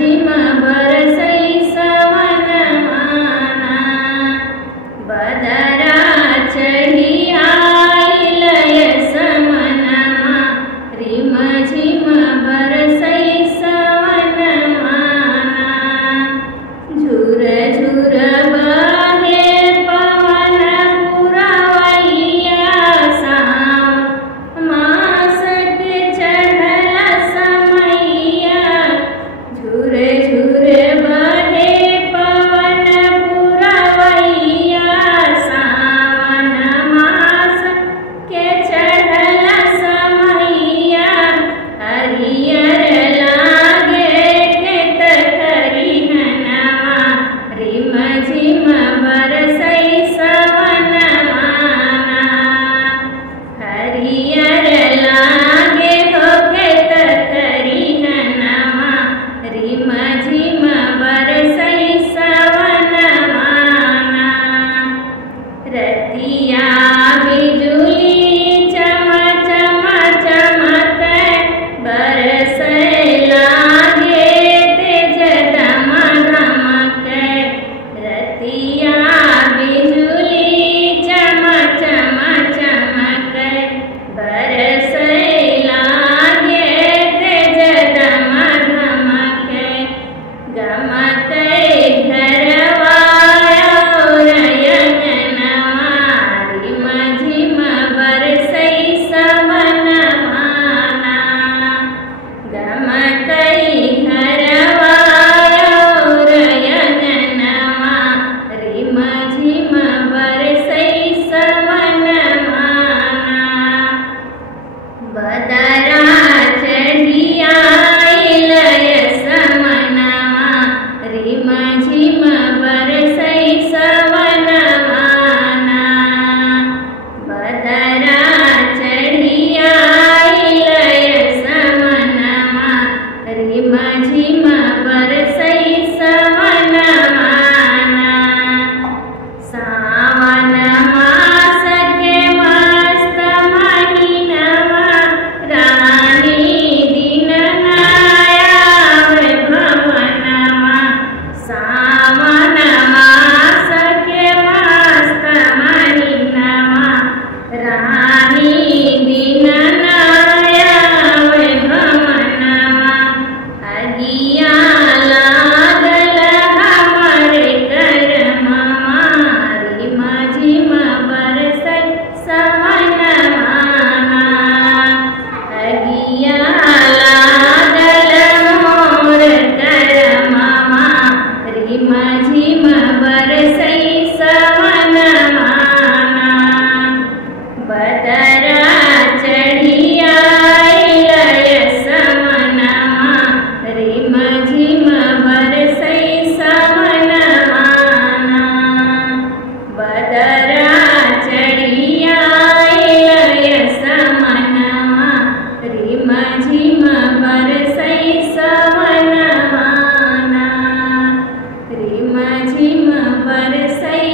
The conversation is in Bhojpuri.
झिम बरसई सवनमाना। बदरा चढ़ी आइल समनमा, रिम झिम बरसई सवनमाना। झुर झुर बहे पवन पुरवैया, सावन मास के चढ़ल समैया। झुर झुर बहे पवन पुरवैया, सावन मास के चढ़ल समैया। हरियर लागे खेत खरिहनवा, रिम झिम बरसई सवनमाना। हरियर लागे हो खेत खरिहनवा, रिम झिम बरसई सवनमाना। रतिया बिजुली चम चम चमकै, बरसै लागे तेज दम धमकै। रतिया बिजुली चम चम चमकै, बरसै लागे तेज दम धमकै। गमकै घरवा और अंगनवा, रिम झिम बरसई सवनमाना। गमकै घरवा और अंगनवा, रिम झिम बरसई सवनमाना। बदरा चढ़ी आइल समनमा, रिम झिम बरसई सवनमाना। बदरा चढ़ी आइल समनमा, रिम झिम बरसई सवनमाना। सावन मास के मस्त महीनवा, रानी दिन नायावे भवनवा। सावन मास के मस्त महीनवा, रानी दिन नायावे भवनवा। अगिया लागल हमरे करमवा, रिम झिम बरसई सवनमाना। अगिया लागल मोर करमवा, रिम झिम बरसई सवनमाना। बदरा चढ़ी आइल समनमा, रिम झिम बरसई सवनमाना। बदरा चढ़ी आइल समनमा, रिम झिम बरसई सवनमाना। रिम झिम बरसई